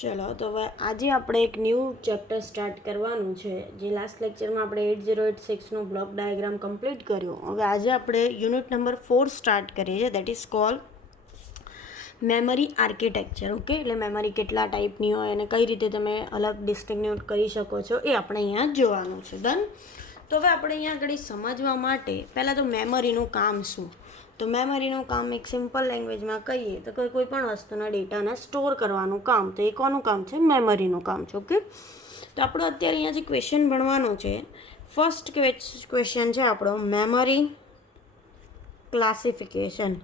ચલો તો હવે આજે આપણે એક ન્યૂ ચેપ્ટર સ્ટાર્ટ કરવાનું છે. જે લાસ્ટ લેક્ચરમાં આપણે 8086નો બ્લોક ડાયાગ્રામ કમ્પ્લીટ કર્યો. હવે આજે આપણે યુનિટ નંબર 4 સ્ટાર્ટ કરીએ છીએ, that is call memory architecture. Okay, એટલે મેમરી કેટલા ટાઈપની હોય અને કઈ રીતે તમે અલગ ડિસ્ટિંગ્યુટ કરી શકો છો એ આપણે અહીંયા જોવાનું છે. ડન. તો હવે આપણે અહીંયા આગળ સમજવા માટે પહેલાં તો મેમરીનું કામ શું. તો મેમરીનું કામ એક સિમ્પલ લેંગ્વેજમાં કહીએ તો કોઈ પણ વસ્તુના ડેટાને સ્ટોર કરવાનું કામ, તો એ કોનું કામ છે? મેમરીનું કામ છે. ઓકે, તો આપણો અત્યારે અહીંયા જે ક્વેશ્ચન ભણવાનો છે, ફર્સ્ટ ક્વેશ્ચન છે આપણો મેમરી ક્લાસિફિકેશન.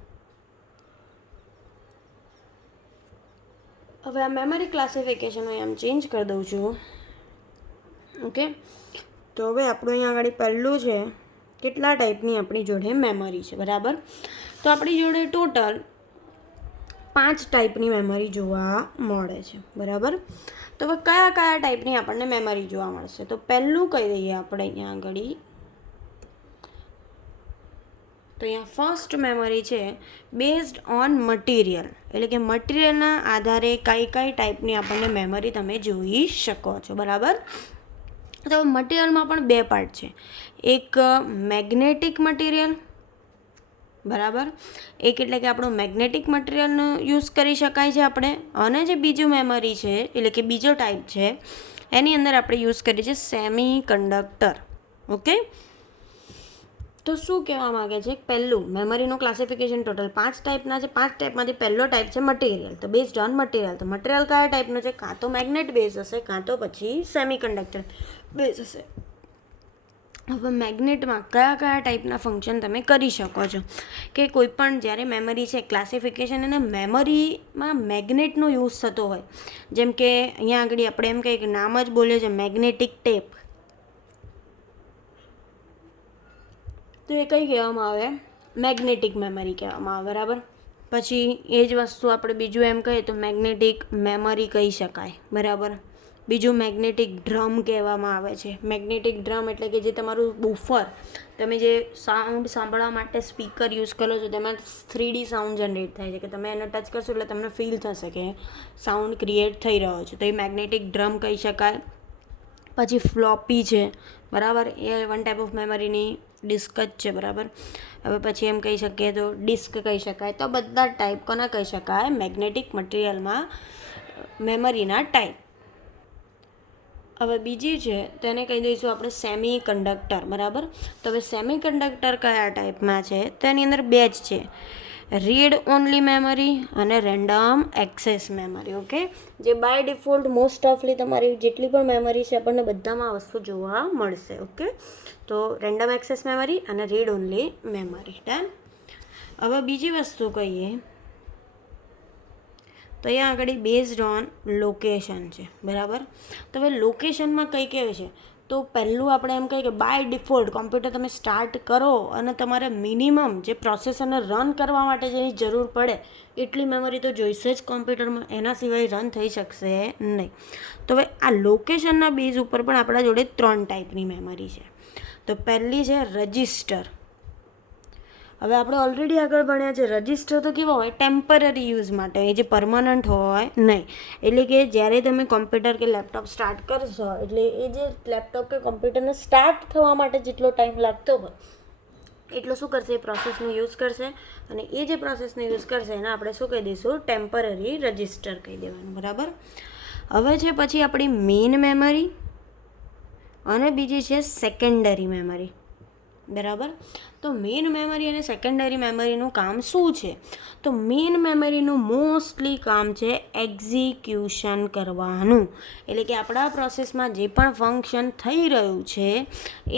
હવે આ મેમરી ક્લાસિફિકેશન હું એમ ચેન્જ કરી દઉં છું. ઓકે, તો હવે આપણું અહીંયા આગળ પહેલું છે કેટલા ટાઈપની આપણી જોડે મેમરી છે. બરાબર, તો આપણી જોડે ટોટલ 5 ટાઈપની મેમરી જોવા મળે છે. બરાબર, તો હવે કયા કયા ટાઈપની આપણને મેમરી જોવા મળશે? તો પહેલું કહી દઈએ આપણે અહીંયા આગળ, તો અહીંયા ફર્સ્ટ મેમરી છે બેઝડ ઓન મટીરિયલ, એટલે કે મટીરિયલના આધારે કઈ કઈ ટાઈપની આપણને મેમરી તમે જોઈ શકો છો. બરાબર, તો મટીરિયલમાં પણ 2 પાર્ટ છે. એક મેગ્નેટિક મટીરિયલ, બરાબર, એક એટલે કે આપણો મેગ્નેટિક મટીરિયલનો યુઝ કરી શકાય છે આપણે, અને જે બીજું મેમરી છે એટલે કે બીજો ટાઈપ છે એની અંદર આપણે યુઝ કરીએ છીએ સેમી કન્ડક્ટર. ઓકે, તો શું કહેવા માગે છે? પહેલું મેમરીનું ક્લાસિફિકેશન ટોટલ 5 ટાઈપના છે. 5 ટાઈપમાંથી પહેલો ટાઈપ છે મટીરિયલ. તો બેઝડ ઓન મટીરિયલ, તો મટીરિયલ કયા ટાઈપનો છે? કાં તો મેગ્નેટ બેઝ હશે, કાં તો પછી સેમી કન્ડક્ટર બેઝ હશે. હવે મેગ્નેટમાં કયા કયા ટાઈપના ફંક્શન તમે કરી શકો છો? કે કોઈ પણ જ્યારે મેમરી છે ક્લાસિફિકેશન, અને મેમરીમાં મેગ્નેટનો યુઝ થતો હોય, જેમ કે અહીંયા આગળ આપણે એમ કહીએ કે નામ જ બોલ્યો છે મેગ્નેટિક ટેપ, તો એ કઈ કહેવામાં આવે? મેગ્નેટિક મેમરી કહેવામાં આવે. બરાબર, પછી એ જ વસ્તુ આપણે બીજું એમ કહીએ તો મેગ્નેટિક મેમરી કહી શકાય. બરાબર, બીજું મેગ્નેટિક ડ્રમ કહેવામાં આવે છે. મેગ્નેટિક ડ્રમ એટલે કે જે તમારું બુફર, તમે જે સાઉન્ડ સાંભળવા માટે સ્પીકર યુઝ કરો છો, તેમાં 3D સાઉન્ડ જનરેટ થાય છે, કે તમે એને ટચ કરશો એટલે તમને ફીલ થશે કે સાઉન્ડ ક્રિએટ થઈ રહ્યો છે, તો એ મેગ્નેટિક ડ્રમ કહી શકાય. પછી ફ્લોપી છે, બરાબર, એ વન ટાઈપ ઓફ મેમરીની ડિસ્ક જ છે. બરાબર, હવે પછી એમ કહી શકીએ તો ડિસ્ક કહી શકાય. તો બધા ટાઈપ કોના કહી શકાય? મેગ્નેટિક મટીરિયલમાં મેમરીના ટાઈપ. હવે બીજી છે તેને કહી દઈશું આપણે સેમી કન્ડક્ટર. બરાબર, તો હવે સેમી કન્ડક્ટર કયા ટાઈપમાં છે? તો એની અંદર 2 જ છે, રીડ ઓનલી મેમરી અને રેન્ડમ એક્સેસ મેમરી. ઓકે, જે બાય ડિફોલ્ટ મોસ્ટ ઓફલી તમારી જેટલી પણ મેમરી છે આપણને બધામાં વસ્તુ જોવા મળશે. ઓકે, તો રેન્ડમ એક્સેસ મેમરી અને રીડ ઓનલી મેમરી. ડન. હવે બીજી વસ્તુ કહીએ તો અહીંયા આગળ બેઝડ ઓન લોકેશન છે. બરાબર, તો હવે લોકેશનમાં કઈ કહેવાય છે? તો પહેલું આપણે એમ કહીએ કે બાય ડિફોલ્ટ કોમ્પ્યુટર તમે સ્ટાર્ટ કરો અને તમારે મિનિમમ જે પ્રોસેસરને રન કરવા માટે જેની જરૂર પડે એટલી મેમરી તો જોઈશે જ કોમ્પ્યુટરમાં, એના સિવાય રન થઈ શકશે નહીં. તો હવે આ લોકેશનના બેઝ ઉપર પણ આપણા જોડે 3 ટાઈપની મેમરી છે. તો પહેલી છે રજિસ્ટર. હવે આપણે ઓલરેડી આગળ ભણ્યા છે, રજિસ્ટર તો કેવા હોય? ટેમ્પરરી યુઝ માટે, એ જે પરમનન્ટ હોય નહીં. એટલે કે જ્યારે તમે કોમ્પ્યુટર કે લેપટોપ સ્ટાર્ટ કરશો, એટલે એ જે લેપટોપ કે કોમ્પ્યુટરને સ્ટાર્ટ થવા માટે જેટલો ટાઈમ લાગતો હોય એટલો શું કરશે? એ પ્રોસેસનો યુઝ કરશે, અને એ જે પ્રોસેસનો યુઝ કરશે એને આપણે શું કહી દઈશું? ટેમ્પરરી રજિસ્ટર કહી દેવાનું. બરાબર, હવે છે પછી આપણી મેઇન મેમરી અને બીજી છે સેકન્ડરી મેમરી. બરાબર, તો મેઇન મેમરી અને સેકન્ડરી મેમરીનું કામ શું છે? તો મેઇન મેમરીનું મોસ્ટલી કામ છે એક્ઝિક્યુશન કરવાનું, એટલે કે આપણા પ્રોસેસમાં જે પણ ફંક્શન થઈ રહ્યું છે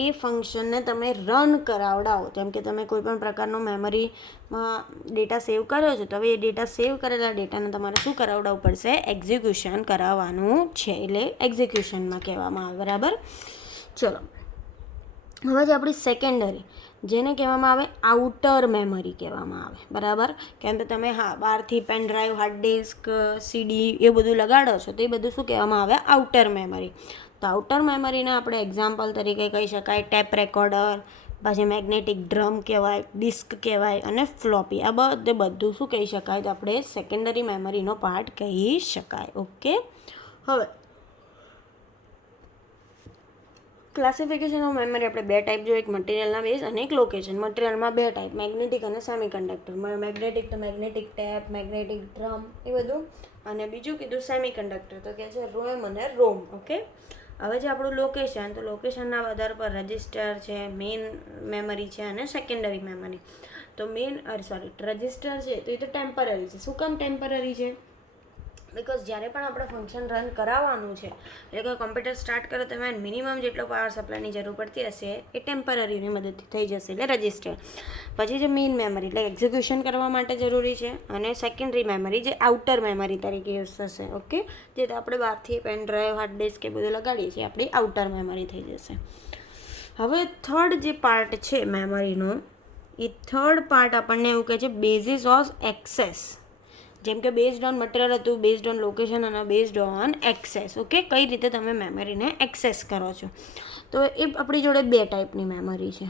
એ ફંક્શનને તમે રન કરાવડાવો. જેમ કે તમે કોઈ પણ પ્રકારનો મેમરીમાં ડેટા સેવ કર્યો છે, તો હવે એ ડેટા સેવ કરેલા ડેટાને તમારે શું કરાવડાવવું પડશે? એક્ઝિક્યુશન કરાવવાનું છે, એટલે એક્ઝિક્યુશનમાં કહેવામાં આવે. બરાબર, ચલો હવે જે આપણી સેકન્ડરી, જેને કહેવામાં આવે આઉટર મેમરી કહેવામાં આવે. બરાબર, કેમ કે તમે બહારથી pen drive, hard disk, CD એ બધું લગાડો છો, તો એ બધું શું કહેવામાં આવે? Outer memory. તો આઉટર મેમરીના આપણે એક્ઝામ્પલ તરીકે કહી શકાય ટેપ રેકોર્ડર, પછી મેગ્નેટિક ડ્રમ કહેવાય, ડિસ્ક કહેવાય અને ફ્લોપી. આ બધું શું કહી શકાય? તો આપણે સેકન્ડરી મેમરીનો પાર્ટ કહી શકાય. ઓકે, હવે ક્લાસિફિકેશન ઓફ મેમરી આપણે બે ટાઈપ જોઈએ, એક મટીરિયલના બેઝ અને એક લોકેશન. મટીરિયલમાં બે ટાઈપ, મેગ્નેટિક અને સેમિકન્ડક્ટર. મેગ્નેટિક તો મેગ્નેટિક ટેપ, મેગ્નેટિક ડ્રમ એ બધું, અને બીજું કીધું સેમિકન્ડક્ટર તો કે છે રોમ અને રોમ. ઓકે, હવે જે આપણું લોકેશન, તો લોકેશનના આધાર પર રજિસ્ટર છે, મેઇન મેમરી છે અને સેકન્ડરી મેમરી. તો રજિસ્ટર છે તો એ તો ટેમ્પરરી છે. શું કામ ટેમ્પરરી છે? બિકોઝ જ્યારે પણ આપણે ફંક્શન રન કરાવવાનું છે, એટલે કે કોમ્પ્યુટર સ્ટાર્ટ કરો તો એમાં મિનિમમ જેટલો પાવર સપ્લાયની જરૂર પડતી હશે એ ટેમ્પરરીની મદદથી થઈ જશે, એટલે રજિસ્ટર. પછી જે મેઇન મેમરી એટલે એક્ઝિક્યુશન કરવા માટે જરૂરી છે, અને સેકન્ડરી મેમરી જે આઉટર મેમરી તરીકે યુઝ થશે. ઓકે, જે આપણે બહારથી પેન ડ્રાઈવ, હાર્ડ ડિસ્ક એ બધું લગાડીએ છીએ, આપણી આઉટર મેમરી થઈ જશે. હવે થર્ડ જે પાર્ટ છે મેમરીનો, એ થર્ડ પાર્ટ આપણને એવું કહે છે બેઝિસ ઓફ એક્સેસ. જેમ કે બેઝડ ઓન મટીરિયલ હતું, બેઝડ ઓન લોકેશન અને બેઝડ ઓન એક્સેસ. ઓકે, કઈ રીતે તમે મેમરીને એક્સેસ કરો છો? તો એ આપણી જોડે બે ટાઈપની મેમરી છે.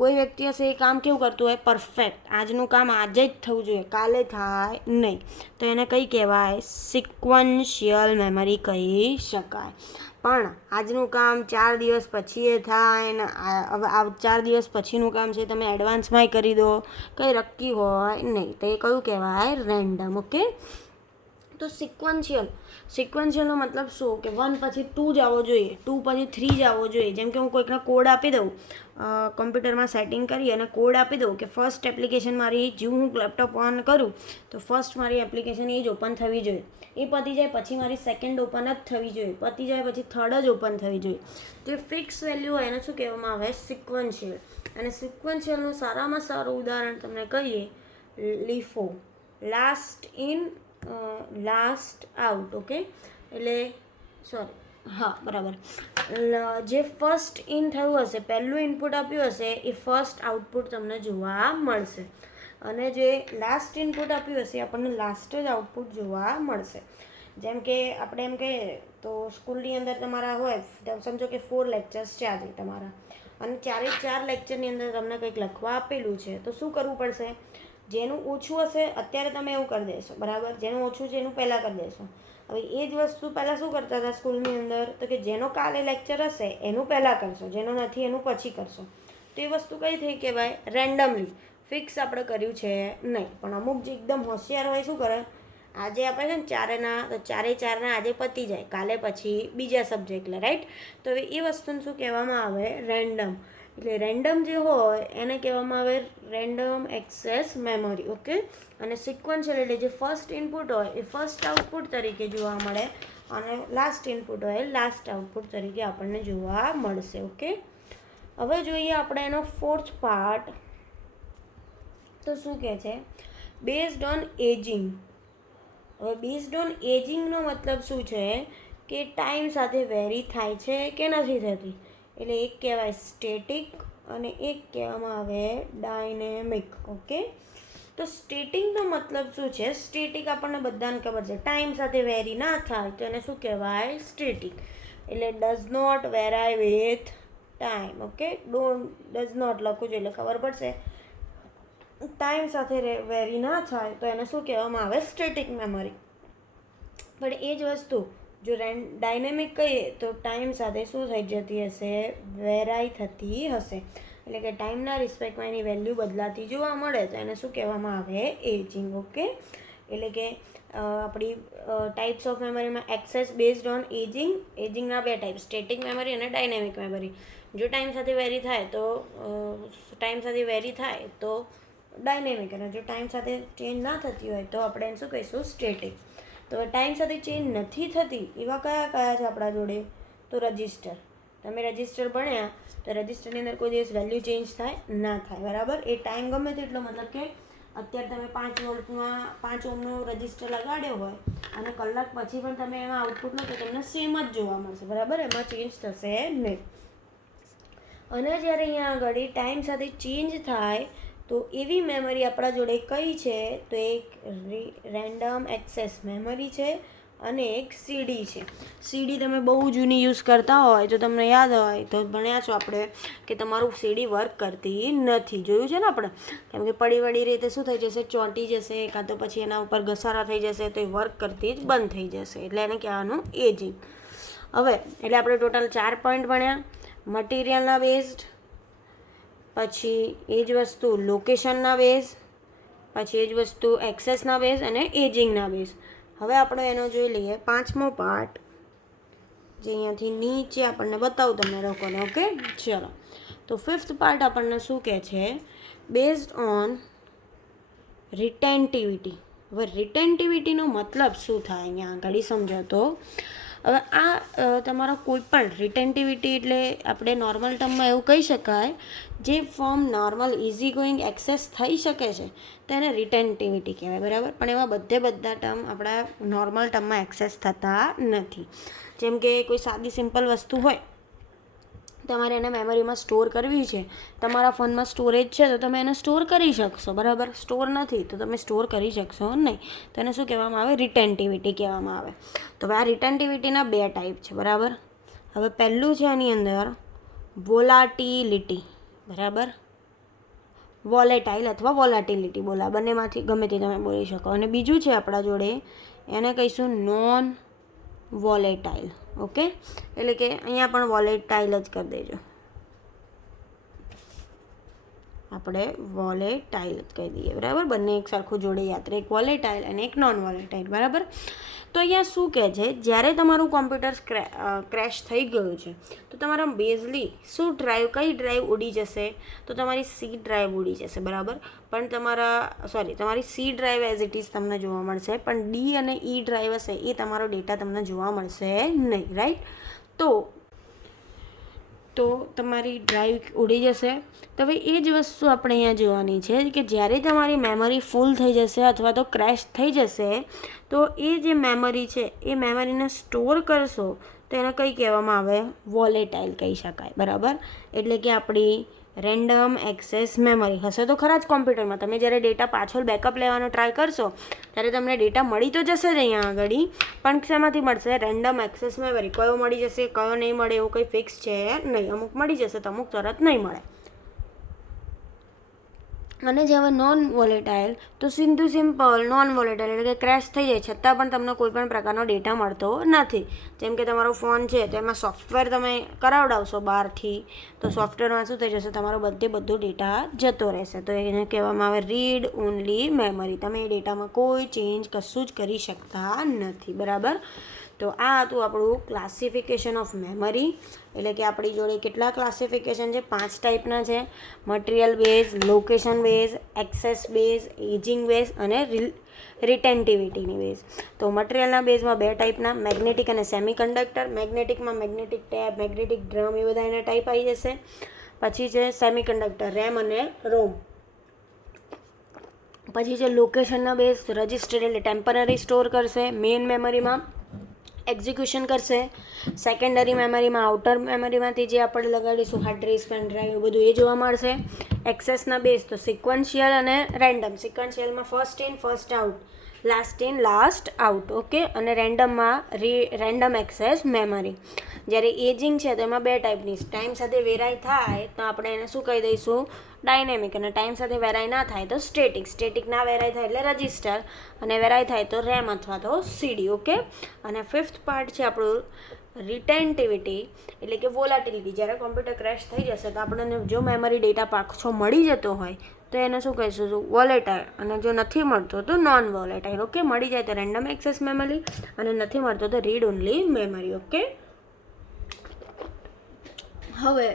કોઈ વ્યક્તિ હશે એ કામ કેવું કરતું હોય? પરફેક્ટ, આજનું કામ આજે જ થવું જોઈએ, કાલે થાય નહીં, તો એને કઈ કહેવાય? સિક્વન્શિયલ મેમરી કહી શકાય. પણ આજનું કામ 4 દિવસ પછી એ થાય ને હવે 4 દિવસ પછીનું કામ છે તમે એડવાન્સમાંય કરી દો, કંઈ નક્કી હોય નહીં, તો એ કયું કહેવાય? રેન્ડમ. ઓકે, તો સિક્વન્શિયલનો મતલબ શું? કે 1 પછી 2 જ આવવો જોઈએ, 2 પછી 3 જ આવવો જોઈએ. જેમ કે હું કોઈકને કોડ આપી દઉં, કોમ્પ્યુટરમાં સેટિંગ કરી અને કોડ આપી દઉં કે ફર્સ્ટ એપ્લિકેશન મારી જેવું હું લેપટોપ ઓન કરું તો ફર્સ્ટ મારી એપ્લિકેશન એ જ ઓપન થવી જોઈએ, એ પતી જાય પછી મારી સેકન્ડ ઓપન જ થવી જોઈએ, પતી જાય પછી થર્ડ જ ઓપન થવી જોઈએ. તો એ ફિક્સ વેલ્યુ હોય એને શું કહેવામાં આવે? સિક્વન્શિયલ. અને સિક્વન્શિયલનું સારામાં સારું ઉદાહરણ તમને કહીએ, LIFO, last in last out. Okay, એટલે બરાબર, જે ફર્સ્ટ ઇન થયું હશે, પહેલું ઇનપુટ આપ્યું હશે, એ ફર્સ્ટ આઉટપુટ તમને જોવા મળશે, અને જે લાસ્ટ ઇનપુટ આપ્યું હશે આપણને લાસ્ટ જ આઉટપુટ જોવા મળશે. જેમ કે આપણે એમ કહીએ તો સ્કૂલની અંદર તમારા હોય, સમજો કે 4 લેક્ચર્સ છે આજે તમારા, અને 4 લેક્ચરની અંદર તમને કંઈક લખવા આપેલું છે, તો શું કરવું પડશે? જેનું ઓછું હશે અત્યારે તમે એવું કરી દેશો, બરાબર, જેનું ઓછું છે એનું પહેલાં કરી દેશો. હવે એ જ વસ્તુ પહેલાં શું કરતા હતા સ્કૂલની અંદર? તો કે જેનો કાલે લેક્ચર હશે એનું પહેલાં કરશો, જેનો નથી એનું પછી કરશો. તો એ વસ્તુ કઈ થઈ કહેવાય? રેન્ડમલી, ફિક્સ આપણે કર્યું છે નહીં. પણ અમુક જે એકદમ હોશિયાર હોય શું કરે? આજે આપણે છે ને ચારેના આજે પતી જાય, કાલે પછી બીજા સબ્જેક્ટ લે, રાઈટ? તો હવે એ વસ્તુને શું કહેવામાં આવે? રેન્ડમ. એટલે રેન્ડમ જે હોય એને કહેવામાં આવે રેન્ડમ એક્સેસ મેમરી. ઓકે, અને સિક્વન્શિયલ એટલે જે ફર્સ્ટ ઇનપુટ હોય એ ફર્સ્ટ આઉટપુટ તરીકે જોવા મળે, અને લાસ્ટ ઇનપુટ હોય લાસ્ટ આઉટપુટ તરીકે આપણને જોવા મળશે. ઓકે, હવે જોઈએ આપણે એનો ફોર્થ પાર્ટ. તો શું કહે છે? Based on ageing. હવે બેઝડ ઓન એજિંગનો મતલબ શું છે? કે ટાઈમ સાથે વેરી થાય છે કે નથી થતી. એટલે એક કહેવાય સ્ટેટિક અને એક કહેવામાં આવે ડાયનેમિક. ઓકે, તો સ્ટેટિકનો મતલબ શું છે? સ્ટેટિક આપણને બધાને ખબર છે, ટાઈમ સાથે વેરી ના થાય તો એને શું કહેવાય? સ્ટેટિક. એટલે does not vary with time. Okay, does not લખું છું એટલે ખબર પડશે. ટાઈમ સાથે વેરી ના થાય તો એને શું કહેવામાં આવે? Static memory. પણ એ જ વસ્તુ જો ડાયનેમિક કહીએ તો ટાઈમ સાથે શું થઈ જતી હશે? વેરાઈ થતી હશે. એટલે કે ટાઈમના રિસ્પેક્ટમાં એની વેલ્યુ બદલાતી જોવા મળે તો એને શું કહેવામાં આવે? એજિંગ. ઓકે, એટલે કે આપણી ટાઈપ્સ ઓફ મેમરીમાં એક્સેસ બેઝડ ઓન એજિંગ. એજિંગના બે ટાઈપ, સ્ટેટિક મેમરી અને ડાયનેમિક મેમરી. જો ટાઈમ સાથે વેરી થાય તો ડાયનેમિક, અને જો ટાઈમ સાથે ચેન્જ ના થતી હોય તો આપણે એને શું કહીશું? સ્ટેટિક. તો ટાઈમ સાથે ચેન્જ નથી થતી એવા કયા છે આપણા જોડે? તો રજિસ્ટર. તમે રજિસ્ટર ભણ્યા તો રજિસ્ટરની અંદર કોઈ દિવસ વેલ્યુ ચેન્જ થાય? ના થાય, બરાબર. એ ટાઈમ ગમે તેટલો, મતલબ કે અત્યારે તમે 5 વોલ્ટમાં 5 ઓહ્મનો રજિસ્ટર લગાડ્યો હોય અને કલાક પછી પણ તમે એમાં આઉટપુટ લો તો તમને સેમ જ જોવા મળશે, બરાબર, એમાં ચેન્જ થશે નહીં. અને જ્યારે અહીંયા આગળ ટાઈમ સાથે ચેન્જ થાય તો એવી મેમરી આપણા જોડે કઈ છે? તો એક રેન્ડમ એક્સેસ મેમરી છે, અને એક સીડી છે. સીડી તમે બહુ જૂની યુઝ કરતા હોય તો તમને યાદ હોય તો ભણ્યા છો આપણે કે તમારું સીડી વર્ક કરતી નથી. જોયું છે ને આપણે, કેમ કે પડી વળી રીતે શું થઈ જશે, ચોંટી જશે, કાં તો પછી એના ઉપર ઘસારા થઈ જશે, તો એ વર્ક કરતી જ બંધ થઈ જશે. એટલે એને કહેવાનું એજિંગ. હવે એટલે આપણે ટોટલ 4 પોઈન્ટ ભણ્યા. મટીરિયલના બેઝડ, પછી એ જ વસ્તુ લોકેશનના બેઝ, પછી એ જ વસ્તુ એક્સેસના બેઝ અને એજિંગના બેઝ. હવે આપણે એનો જોઈ લઈએ 5મો પાર્ટ, જે અહીંયાથી નીચે આપણને બતાવું તમને લોકોને. ઓકે, ચલો. તો 5th પાર્ટ આપણને શું કહે છે, બેઝડ ઓન રિટેન્ટિવિટી. હવે રિટેન્ટિવિટીનો મતલબ શું થાય અહીંયા આગળ સમજો તો. હવે આ તમારો કોઈ પણ રિટેન્ટિવિટી એટલે આપણે નોર્મલ ટર્મમાં એવું કહી શકાય, જે form normal easy going access થઈ શકે છે તો એને રિટેન્ટિવિટી કહેવાય, બરાબર. પણ એવા બધા ટર્મ આપણા નોર્મલ ટર્મમાં એક્સેસ થતા નથી. જેમ કે કોઈ સાદી સિમ્પલ વસ્તુ હોય, તમારે એને મેમરીમાં સ્ટોર કરવી છે, તમારા ફોનમાં સ્ટોરેજ છે તો તમે એને સ્ટોર કરી શકશો, બરાબર. સ્ટોર નથી તો તમે સ્ટોર કરી શકશો નહીં. તો એને શું કહેવામાં આવે, રિટેન્ટિવિટી કહેવામાં આવે. તો હવે આ રિટેન્ટિવિટીના 2 ટાઈપ છે, બરાબર. હવે પહેલું છે એની અંદર વોલાટિલિટી, બરાબર. વોલેટાઇલ અથવા વોલાટિલિટી બોલા, બંનેમાંથી ગમે તે તમે બોલી શકો. અને બીજું છે આપણા જોડે, એને કહીશું નોન વોલેટાઇલ. ઓકે, એટલે કે અહીંયા પણ વોલેટાઇલ જ કરી દેજો, આપણે વોલેટાઇલ જ કહી દઈએ, બરાબર. બંને એક સરખું જોડે યાદ રહે, એક વોલેટાઇલ અને એક નોન વોલેટાઇલ, બરાબર. તો અહીંયા શું કહે છે, જ્યારે તમારું કોમ્પ્યુટર ક્રેશ થઈ ગયું છે તો તમારા બેઝલી શું ડ્રાઈવ, કઈ ડ્રાઈવ ઉડી જશે, તો તમારી સી ડ્રાઈવ ઉડી જશે, બરાબર. પણ તમારી C drive as it is તમને જોવા મળશે, પણ ડી અને ઈ ડ્રાઈવ હશે એ તમારો ડેટા તમને જોવા મળશે નહીં, રાઈટ. તો તમારી ડ્રાઈવ ઉડી જશે. તો હવે એ જ વસ્તુ આપણે અહીંયા જોવાની છે કે જ્યારે તમારી મેમરી ફૂલ થઈ જશે અથવા તો ક્રેશ થઈ જશે, તો એ જે મેમરી છે એ મેમરીને સ્ટોર કરશો તો એને કંઈ કહેવામાં આવે, વોલેટાઇલ કહી શકાય, બરાબર. એટલે કે આપણી રેન્ડમ એક્સેસ મેમરી હશે તો ખરા જ કોમ્પ્યુટરમાં. તમે જ્યારે ડેટા પાછળ બેકઅપ લેવાનો ટ્રાય કરશો ત્યારે તમને ડેટા મળી તો જશે જ અહીંયા આગળ, પણ શેમાંથી મળશે, રેન્ડમ એક્સેસ મેમરી. કયો મળી જશે, કયો નહીં મળે એવું કંઈ ફિક્સ છે નહીં. અમુક મળી જશે તો અમુક તરત નહીં મળે. અને જે હવે નોન વોલેટાઇલ, તો સીધું સિમ્પલ નોન વોલેટાઇલ એટલે કે ક્રેશ થઈ જાય છતાં પણ તમને કોઈ પણ પ્રકારનો ડેટા મળતો નથી. જેમ કે તમારો ફોન છે તો એમાં સોફ્ટવેર તમે કરાવડાવશો બહારથી, તો સોફ્ટવેરમાં શું થઈ જશે, તમારો બધો ડેટા જતો રહેશે. તો એને કહેવામાં આવે રીડ ઓનલી મેમરી. તમે એ ડેટામાં કોઈ ચેન્જ કશું જ કરી શકતા નથી, બરાબર. તો આ હતું આપણું ક્લાસિફિકેશન ઓફ મેમરી. એટલે કે આપણી જોડે કેટલા ક્લાસિફિકેશન છે, 5 ટાઈપના છે. Material base, location base, access base, ageing base અને રિટેન્ટિવિટીની બેઝ. તો મટીરિયલના બેઝમાં 2 ટાઈપના, મેગ્નેટિક અને સેમિકન્ડક્ટર. મેગ્નેટિકમાં મેગ્નેટિક ટેપ, મેગ્નેટિક ડ્રમ એ બધા એના ટાઈપ આવી જશે. પછી છે સેમિકન્ડક્ટર, રેમ અને રોમ. પછી છે લોકેશનના બેઝ, રજિસ્ટર એટલે ટેમ્પરરી સ્ટોર કરશે, મેઇન મેમરીમાં એક્ઝિક્યુશન કરશે, સેકન્ડરી મેમરીમાં આઉટર મેમરીમાંથી જે આપણે લગાડીશું હાર્ડ ડ્રાઈવ, પેન ડ્રાઈવ એ બધું એ જોવા મળશે. એક્સેસના બેઝ તો સિક્વન્શિયલ અને રેન્ડમ. સિક્વન્શિયલમાં first in first out, last in last out, okay. અને રેન્ડમમાં રેન્ડમ એક્સેસ મેમરી. જ્યારે એજિંગ છે તો એમાં 2 ટાઈપની, ટાઈમ સાથે વેરાય થાય તો આપણે એને શું કહી દઈશું, ડાયનેમિક. અને ટાઈમ સાથે વેરાય ના થાય તો સ્ટેટિક. સ્ટેટિક ના વેરાય થાય એટલે રજિસ્ટર, અને વેરાય થાય તો રેમ અથવા તો સીડી, ઓકે. અને 5th પાર્ટ છે આપણું રિટેન્ટિવિટી એટલે કે વોલાટિલિટી. જ્યારે કોમ્પ્યુટર ક્રેશ થઈ જશે તો આપણને જો મેમરી ડેટા પાછો મળી જતો હોય તો એને શું કહીશું, વોલેટાઇલ. અને જો નથી મળતો તો નોન વોલેટાઇલ, ઓકે. મળી જાય તો રેન્ડમ એક્સેસ મેમરી, અને નથી મળતો તો રીડ ઓનલી મેમરી, ઓકે. હવે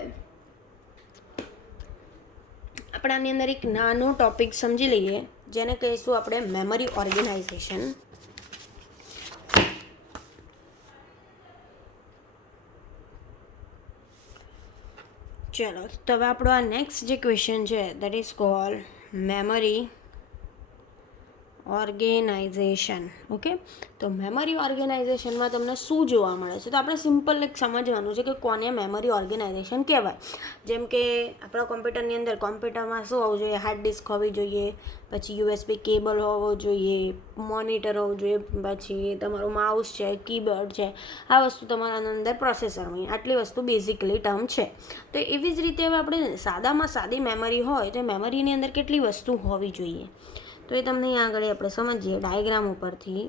આપણે આની અંદર એક નાનો ટોપિક સમજી લઈએ, જેને કહીશું આપણે મેમરી ઓર્ગેનાઇઝેશન. ચલો, તો હવે આપણો આ નેક્સ્ટ જે ક્વેશ્ચન છે that is called memory organisation. Okay, તો મેમરી ઓર્ગેનાઇઝેશનમાં તમને શું જોવા મળે છે? તો આપણે સિમ્પલ એક સમજવાનું છે કે કોને મેમરી ઓર્ગેનાઇઝેશન કહેવાય. જેમ કે આપણા કોમ્પ્યુટરની અંદર કોમ્પ્યુટરમાં શું હોવું જોઈએ? હાર્ડ ડિસ્ક હોવી જોઈએ, પછી USB કેબલ હોવો જોઈએ, મોનિટર હોવું જોઈએ, પછી તમારું માઉસ છે, કીબોર્ડ છે, આ વસ્તુ તમારા અંદર પ્રોસેસર હોય. આટલી વસ્તુ બેઝિકલી ટર્મ છે. તો એવી જ રીતે હવે આપણે સાદામાં સાદી મેમરી હોય તો મેમરીની અંદર કેટલી વસ્તુ હોવી જોઈએ? તો એ તમને અહીંયા આગળ આપણે સમજીએ ડાયાગ્રામ ઉપરથી.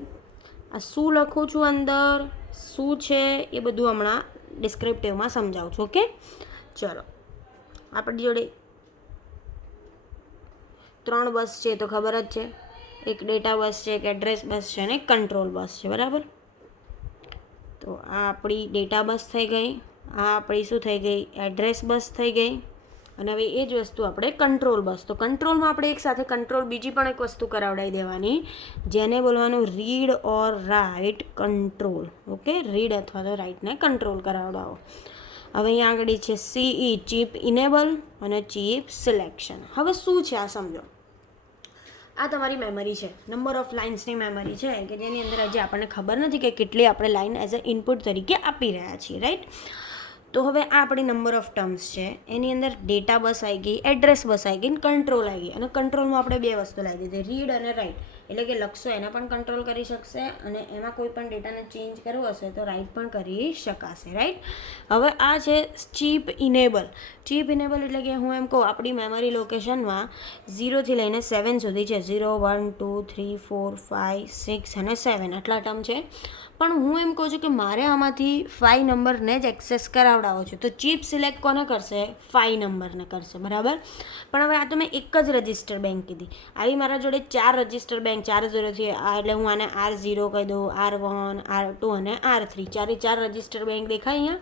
આ શું લખું છું અંદર, શું છે એ બધું હમણાં ડિસ્ક્રિપ્ટિવમાં સમજાવું છું. ઓકે, ચલો. આપણી જોડે 3 બસ છે તો ખબર જ છે. એક ડેટા બસ છે, એક એડ્રેસ બસ છે અને એક કંટ્રોલ બસ છે, બરાબર. તો આ આપણી ડેટા બસ થઈ ગઈ, આ આપણી શું થઈ ગઈ? એડ્રેસ બસ થઈ ગઈ. અને હવે એ જ વસ્તુ આપણે કંટ્રોલ બસ. તો કંટ્રોલમાં આપણે એક સાથે કંટ્રોલ બીજી પણ એક વસ્તુ કરાવડાવી દેવાની, જેને બોલવાનું રીડ ઓર રાઇટ કંટ્રોલ. ઓકે, રીડ અથવા તો રાઇટને કંટ્રોલ કરાવડાવો. હવે અહીંયા આગળ છે CE, ચીપ ઇનેબલ, અને ચીપ સિલેક્શન. હવે શું છે આ સમજો. આ તમારી મેમરી છે, નંબર ઓફ લાઇન્સની મેમરી છે કે જેની અંદર હજી આપણને ખબર નથી કે કેટલી આપણે લાઇન એઝ અ ઇનપુટ તરીકે આપી રહ્યા છીએ, રાઈટ. તો હવે આ આપણી નંબર ઓફ ટર્મ્સ છે, એની અંદર ડેટા બસ આવી ગઈ, એડ્રેસ બસ આવી ગઈ, કંટ્રોલ આવી ગઈ. અને કંટ્રોલમાં આપણે 2 વસ્તુ લાવી દીધી, રીડ અને રાઇટ. એટલે કે લખશો એને પણ કંટ્રોલ કરી શકશે અને એમાં કોઈ પણ ડેટાને ચેન્જ કરવો હશે તો રાઇટ પણ કરી શકાશે, રાઈટ. હવે આ છે ચીપ ઇનેબલ. ચીપ ઇનેબલ એટલે કે હું એમ કહું આપણી મેમરી લોકેશનમાં 0થી લઈને 7 સુધી છે. 0, 1, 2, 3, 4, 5, 6 અને 7 આટલા ટર્મ છે. પણ હું એમ કહું છું કે મારે આમાંથી 5 નંબરને જ એક્સેસ કરાવડાવો છે. તો ચીપ સિલેક્ટ કોને કરશે? 5 નંબરને કરશે, બરાબર. પણ હવે આ તો મેં એક જ રજિસ્ટર બેંક કીધી. આવી મારા જોડે 4 રજિસ્ટર બેંક 4 0થી એટલે હું આને R0 કહી દઉં, R1, R2 અને R3. 4 રજિસ્ટર બેંક દેખાય અહીંયા.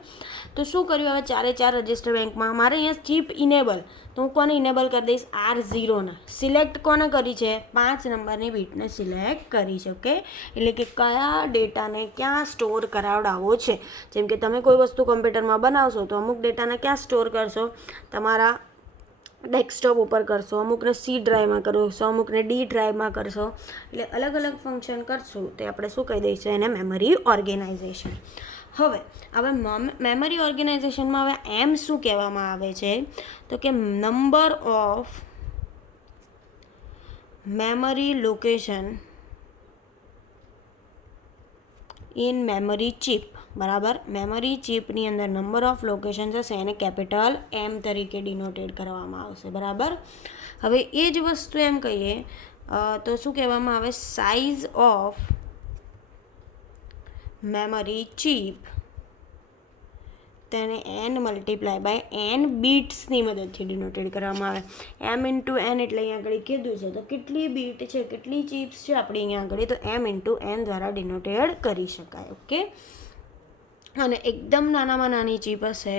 તો શું કર્યું? હવે 4 રજિસ્ટર બેંકમાં મારે અહીંયા ચીપ ઇનેબલ, તો હું કોને ઇનેબલ કરી દઈશ? R0ને. સિલેક્ટ કોને કરી છે? 5 નંબરની બીટને સિલેક્ટ કરી છે. ઓકે, એટલે કે કયા ડેટાને ક્યાં સ્ટોર કરાવડાવો છે. જેમ કે તમે કોઈ વસ્તુ કોમ્પ્યુટરમાં બનાવશો તો અમુક ડેટાને ક્યાં સ્ટોર કરશો? તમારા ડેસ્કટોપ ઉપર કરશો, અમુકને C ડ્રાઈવમાં કરશો, અમુકને D ડ્રાઈવમાં કરશો. એટલે અલગ અલગ ફંક્શન કરશું તે આપણે શું કહી દઈશું? એને મેમરી ઓર્ગેનાઇઝેશન. હવે મેમરી ઓર્ગેનાઇઝેશનમાં હવે એમ શું કહેવામાં આવે છે? તો કે number of memory location in memory chip, બરાબર. મેમરી ચીપની અંદર નંબર ઓફ લોકેશન હશે એને કેપિટલ M તરીકે ડિનોટેડ કરવામાં આવશે, બરાબર. હવે એ જ વસ્તુ એમ કહીએ તો શું કહેવામાં આવે? સાઇઝ ઓફ મેમરી ચીપ તેને n મલ્ટીપ્લાય બાય n બીટ્સની મદદથી ડિનોટેડ કરવામાં આવે. M ઇન્ટુ n એટલે અહીંયા આગળ કીધું છે તો કેટલી બીટ છે, કેટલી ચિપ્સ છે આપણી અહીંયા આગળ, તો M ઇન્ટુ n દ્વારા ડિનોટેડ કરી શકાય. ઓકે, અને એકદમ નાનામાં નાની ચીપ હશે,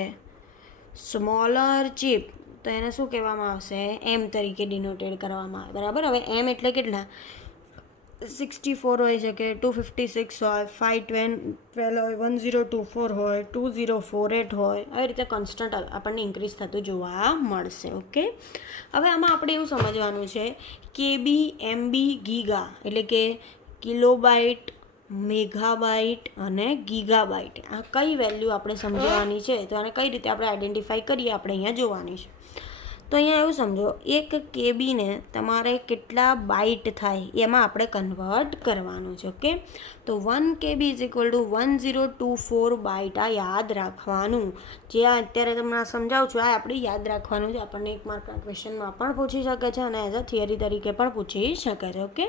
સ્મોલર ચીપ, તો એને શું કહેવામાં આવશે? M તરીકે ડિનોટેડ કરવામાં આવે, બરાબર. હવે M એટલે કેટલા? 64 હોઈ શકે, 256 હોય, 512 હોય, 1024 હોય, 2048 હોય. આવી રીતે કોન્સ્ટન્ટ આપણને ઇન્ક્રીઝ થતું જોવા મળશે. ઓકે, હવે આમાં આપણે એવું સમજવાનું છે KB, MB, ગીગા એટલે કે કિલોબાઇટ, મેગાબાઇટ અને ગીગાબાઇટ. આ કઈ વેલ્યુ આપણે સમજવાની છે, તો આને કઈ રીતે આપણે આઈડેન્ટિફાઈ કરીએ આપણે અહીંયા જોવાની છે. તો અહીંયા એવું સમજો, 1 KBને તમારે કેટલા બાઇટ થાય એમાં આપણે કન્વર્ટ કરવાનું છે. ઓકે, તો 1 KB is equal to 1024 byte. આ યાદ રાખવાનું. જે આ અત્યારે તમને સમજાવું છું આ આપણે યાદ રાખવાનું છે. આપણને 1 માર્કના ક્વેશ્ચનમાં પણ પૂછી શકે છે અને એઝ અ થિયરી તરીકે પણ પૂછી શકે છે. ઓકે,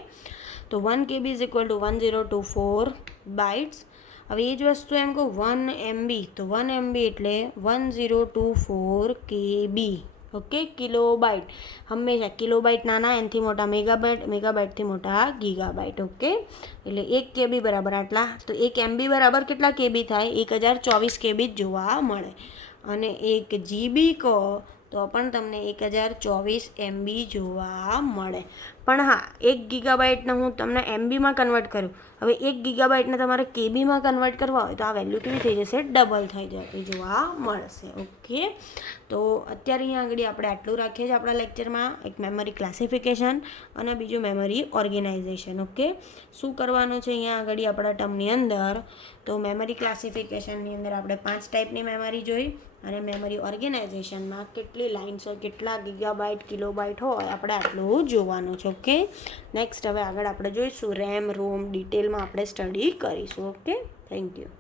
તો 1 KB is equal to 1024 bytes. હવે એ જ વસ્તુ એમ કહું 1 MB, તો 1 MB એટલે 1024 KB. ઓકે, કિલોબાઇટ હંમેશા કિલોબાઇટ નાના, એનાથી મોટા મેગાબાઇટ, મેગાબાઇટથી મોટા ગીગાબાઇટ. ઓકે, એટલે 1 KB બરાબર આટલા. તો 1 MB બરાબર કેટલા KB થાય? 1024 KB જ જોવા મળે. અને 1 GB કહો તો તો પણ તમને 1024 MB જોવા મળે. પણ હા, 1 GB હું તમને MBમાં કન્વર્ટ કર્યું. હવે 1 GB તમારે KBમાં કન્વર્ટ કરવા હોય તો આ વેલ્યુ કેવી થઈ જશે? ડબલ થઈ જતી જોવા મળશે. ઓકે, તો અત્યારે અહીંયા આગળ આપણે આટલું રાખીએ છીએ આપણા લેક્ચરમાં. એક મેમરી ક્લાસિફિકેશન અને બીજું મેમરી ઓર્ગેનાઇઝેશન. ઓકે, શું કરવાનું છે અહીંયા આગળ આપણા ટર્મની અંદર? તો મેમરી ક્લાસિફિકેશનની અંદર આપણે 5 ટાઈપની મેમરી જોઈ, અને મેમરી ઓર્ગેનાઇઝેશનમાં કેટલી લાઇન્સ હોય, કેટલા ગીગાબાઇટ કિલોબાઇટ હોય, આપણે આટલું જોવાનું છે. ઓકે, નેક્સ્ટ હવે આગળ આપણે જોઈશું રેમ રોમ ડિટેલમાં આપણે સ્ટડી કરીશું. Okay, thank you.